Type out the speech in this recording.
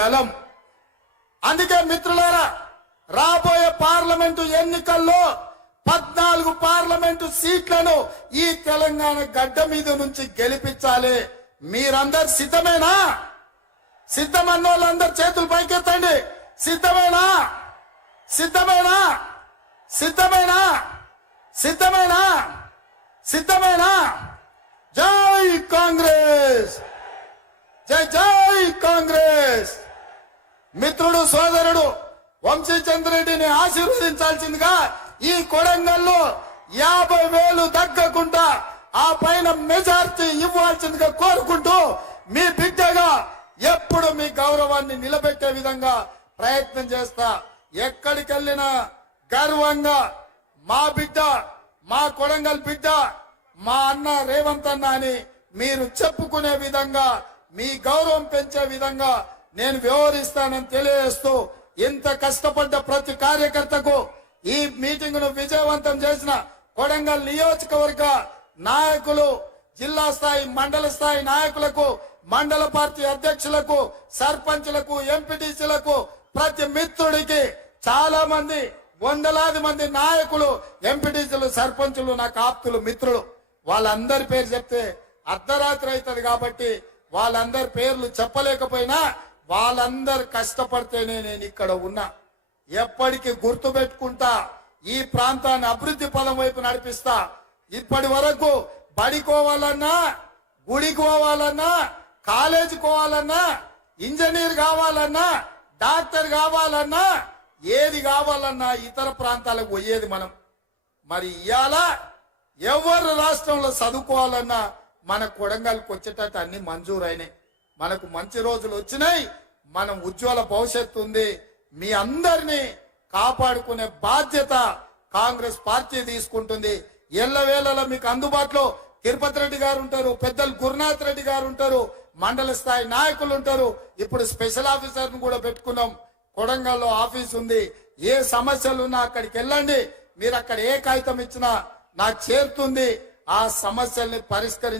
గలం. అందుకే మిత్రులారా, రాబోయే పార్లమెంటు ఎన్నికల్లో 14 పార్లమెంటు సీట్లను ఈ తెలంగాణ గడ్డ మీద నుంచి గెలిపించాలి. మీరందరు సిద్ధమేనా? సిద్ధమన్న వాళ్ళందరూ చేతులు పైకెత్తండి. సిద్ధమేనా? సిద్ధమేనా? సిద్ధమేనా? సిద్ధమేనా? సిద్ధమేనా? జై కాంగ్రెస్, జై జై కాంగ్రెస్. మిత్రుడు సోదరుడు వంశీచంద్రెడ్డిని ఆశీర్వదించాల్సిందిగా ఈ కొడంగల్లో 50,000 తగ్గకుండా ఆ పైన మెజార్టీ ఇవ్వాల్సిందిగా కోరుకుంటూ మీ బిడ్డగా ఎప్పుడు మీ గౌరవాన్ని నిలబెట్టే విధంగా ప్రయత్నం చేస్తా. ఎక్కడికి వెళ్ళినా గర్వంగా మా బిడ్డ, మా కొడంగల్ బిడ్డ, మా అన్న రేవంత్ అన్న అని మీరు చెప్పుకునే విధంగా, మీ గౌరవం పెంచే విధంగా నేను వ్యవహరిస్తానని తెలియజేస్తూ, ఇంత కష్టపడ్డ ప్రతి కార్యకర్తకు, ఈ మీటింగ్ ను విజయవంతం చేసిన కొడంగల్ నియోజకవర్గ నాయకులు, జిల్లా స్థాయి మండల స్థాయి నాయకులకు, మండల పార్టీ అధ్యక్షులకు, సర్పంచులకు, ఎంపీటీసీలకు, ప్రతి మిత్రుడికి, చాలా మంది వందలాది మంది నాయకులు, ఎంపీటీసీలు, సర్పంచులు నాకు ఆప్తులు, మిత్రులు, వాళ్ళందరి పేరు చెప్తే అర్ధరాత్రి అవుతుంది కాబట్టి వాళ్ళందరి పేర్లు చెప్పలేకపోయినా వాళ్ళందరు కష్టపడితేనే నేను ఇక్కడ ఉన్నా. ఎప్పటికీ గుర్తు పెట్టుకుంటా, ఈ ప్రాంతాన్ని అభివృద్ధి పదం వైపు నడిపిస్తా. ఇప్పటి వరకు బడికోవాలన్నా, గుడికి పోవాలన్నా, కాలేజీ పోవాలన్నా, ఇంజనీర్ కావాలన్నా, డాక్టర్ కావాలన్నా, ఏది కావాలన్నా ఇతర ప్రాంతాలకు పోయేది మనం. మరి ఇవాళ ఎవరు రాష్ట్రంలో చదువుకోవాలన్నా మన కొడంగల్కి వచ్చేటట్టు అన్ని మంజూరైనాయి. మనకు మంచి రోజులు వచ్చినాయి. మనం ఉజ్వల భవిష్యత్తు ఉంది. మీ అందరినీ కాపాడుకునే బాధ్యత కాంగ్రెస్ పార్టీ తీసుకుంటుంది. ఎల్లవేళలా మీకు అందుబాటులో తిరుపతి రెడ్డి గారు ఉంటారు, పెద్దలు గురునాథ్ రెడ్డి గారు ఉంటారు, మండల స్థాయి నాయకులు ఉంటారు. ఇప్పుడు స్పెషల్ ఆఫీసర్ ను కూడా పెట్టుకున్నాం. కొడంగల్లో ఆఫీస్ ఉంది. ఏ సమస్యలు ఉన్నా అక్కడికి వెళ్ళండి. మీరు అక్కడ ఏ కాగితం ఇచ్చినా నాకు చేరుతుంది. ఆ సమస్యల్ని పరిష్కరించి